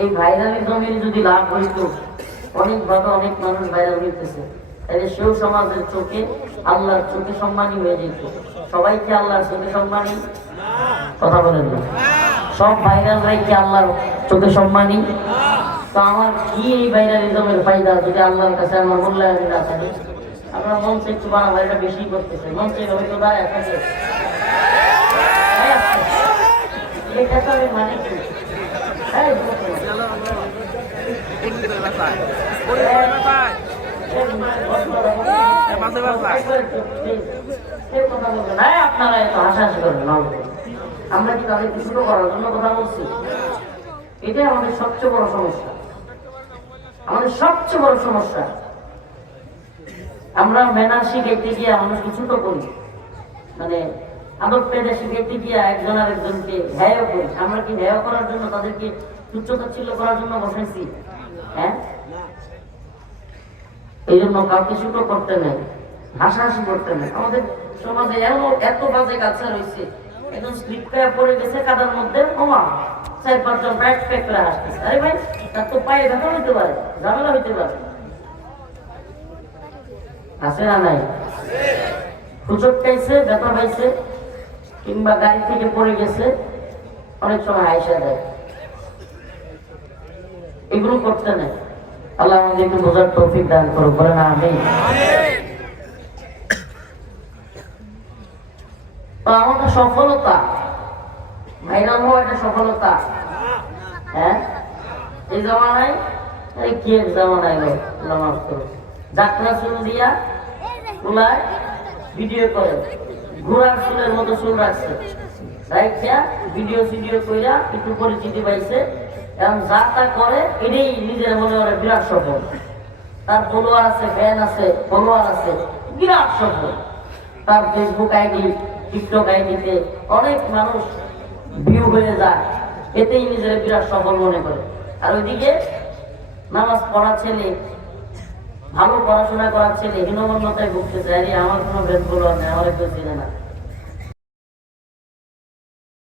এই ভাইরালের জমির যদি লাভ হইতো, অনেকভাবে অনেক মানুষ ভাইরাল হইতেছে, তাহলে সেও সমাজের চোখে আল্লাহর চোখে সম্মানী হয়ে যেত। সবাইকে আল্লাহর চোখে সম্মানী কথা বলেন না, সব ভাইরাল ভাইকে আল্লাহর চোখে সম্মানী। তো আমার কি এই ভাইরালিজমের ফায়দা যদি আল্লাহর কাছে আমার মূল্যায়ন না থাকে? আপনার মঞ্চে একটু বাড়াবাড়িটা বেশি করতেছে, মঞ্চে হয়তো দাঁড়ায় থাকে এটা তো আমি মানে কি আপনারা এত হাসাহাসি করেন, আমরা কি তাদের কিছু করার জন্য কথা বলছি? এটাই আমাদের সবচেয়ে বড় সমস্যা, আমাদের সবচেয়ে বড় সমস্যা। আমরা ম্যানার শিখাইতে গিয়ে আমরা কিছু তো করি, মানে আদব পেদা শিখাইতে গিয়ে একজন আর একজনকে হ্যায় করি। আমরা কি হ্যায় করার জন্য তাদেরকে তুচ্ছতাচ্ছিল্য করার জন্য বসাইছি? হ্যাঁ, এই জন্য কাউকে ছোট করতে নেই, হাসাহাসি করতে নেই। আমাদের সমাজে এত বাজে কালচার হয়েছে, একজন স্লিপ করে পড়ে গেছে কাদার মধ্যে, ওমা 4-5 জন ব্যাগ প্যাক করে আসতেছে। আরে ভাই, তার তো পায়ে ব্যথা হইতে পারে, ঝামেলা হইতে পারে, আছে না নাই? সুযোগ পাইছে, ব্যথা পাইছে, কিংবা গাড়ি থেকে পড়ে গেছে, অনেক সময় আইসা দেয়। এগুলো করতে নেই। আল্লাহ আমাদেরকে বোঝার তৌফিক দান করুক, বলে না আমি। তো আমাদের সফলতা, ভাইরাল হওয়া একটা সফলতা। হ্যাঁ, এই জামানায় কি এক জামানায় নামাজ করো, যাত্রা চুল দিয়া চুলায় ভিডিও করে, ঘোড়ার চুলের মতো চুল রাখছে, রাইখা ভিডিও সিডিও কইরা একটু পরিচিতি পাইছে। এখন যা তা করে এটাই নিজের মনে করে বিরাট সফল। তার ফলোয়ার আছে, ফ্যান আছে, ফলোয়ার আছে, বিরাট সফল। তার ফেসবুক আইডি, টিকটক আইডিতে অনেক মানুষ ভিউ হয়ে যায়, এতেই নিজের বিরাট সফল মনে করে। আর ওইদিকে নামাজ পড়া ছেলে, ভালো পড়াশোনা করার ছেলে হীনমন্যতায় ভুগতেছে, আরে আমার কোনো ভেদ বলো না, আমার কেউ চেনে না।